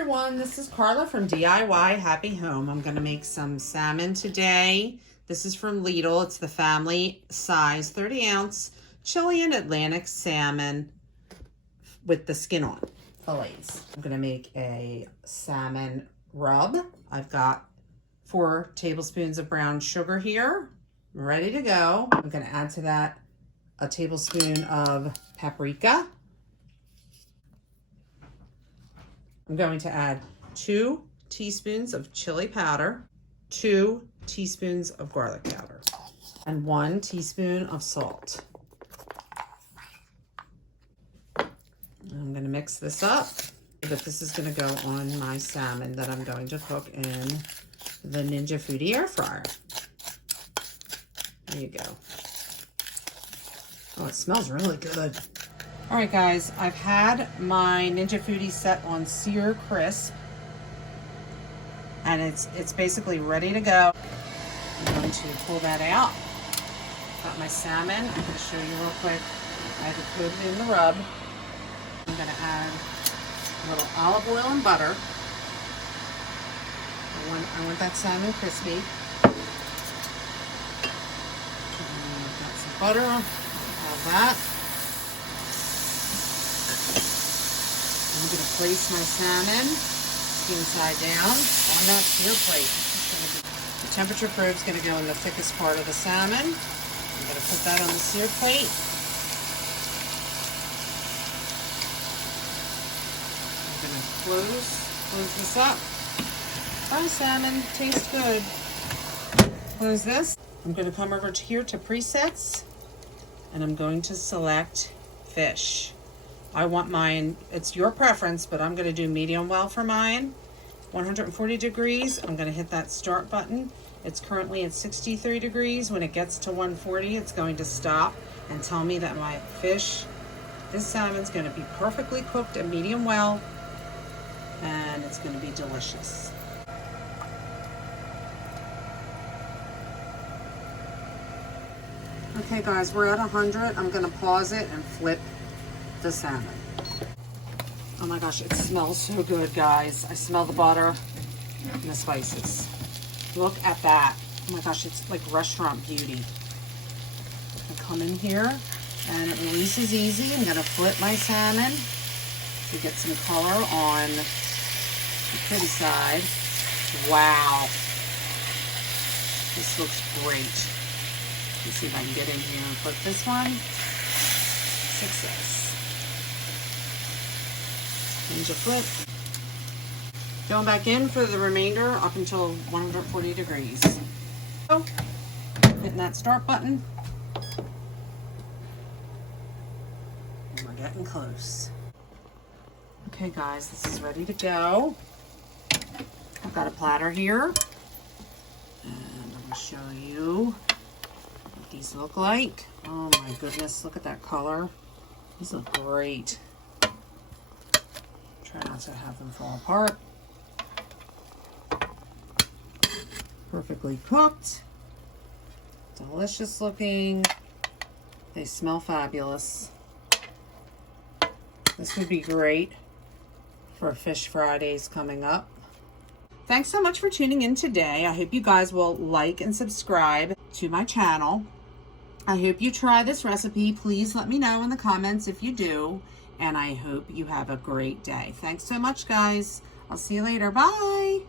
everyone, this is Carla from DIY Happy Home. I'm going to make some salmon today. This is from Lidl. It's the family size 30-ounce Chilean Atlantic salmon with the skin on, fillets. I'm going to make a salmon rub. I've got 4 tablespoons of brown sugar here, ready to go. I'm going to add to that a tablespoon of paprika. I'm going to add 2 teaspoons of chili powder, 2 teaspoons of garlic powder, and 1 teaspoon of salt. I'm going to mix this up, but this is going to go on my salmon that I'm going to cook in the Ninja Foodie air fryer. There you go. Oh, it smells really good. All right, guys, I've had my Ninja Foodie set on sear crisp, and it's basically ready to go. I'm going to pull that out. Got my salmon. I'm going to show you real quick. I have it coated in the rub. I'm going to add a little olive oil and butter. I want that salmon crispy. Got some butter. Have that. I'm going to place my salmon skin side down on that sear plate. The temperature probe is going to go in the thickest part of the salmon. I'm going to put that on the sear plate. I'm going to close this up. Oh, salmon tastes good. Close this. I'm going to come over here to presets, and I'm going to select fish. I want mine, it's your preference, but I'm going to do medium well for mine. 140 degrees. I'm going to hit that start button. It's currently at 63 degrees. When it gets to 140, it's going to stop and tell me that my fish, this salmon's going to be perfectly cooked at medium well, and it's going to be delicious. Okay, guys, we're at 100. I'm going to pause it and flip the salmon. Oh my gosh, it smells so good, guys. I smell the butter and the spices. Look at that. Oh my gosh, it's like restaurant beauty. I come in here and it releases easy. I'm gonna flip my salmon to get some color on the pretty side. Wow. This looks great. Let's see if I can get in here and flip this one. Success. Ninja flip. Going back in for the remainder up until 140 degrees. So, hitting that start button. And we're getting close. Okay, guys, this is ready to go. I've got a platter here. And I'm going to show you what these look like. Oh my goodness, look at that color. These look great. Try not to have them fall apart. Perfectly cooked. Delicious looking. They smell fabulous. This would be great for Fish Fridays coming up. Thanks so much for tuning in today. I hope you guys will like and subscribe to my channel. I hope you try this recipe. Please let me know in the comments if you do. And I hope you have a great day. Thanks so much, guys. I'll see you later. Bye.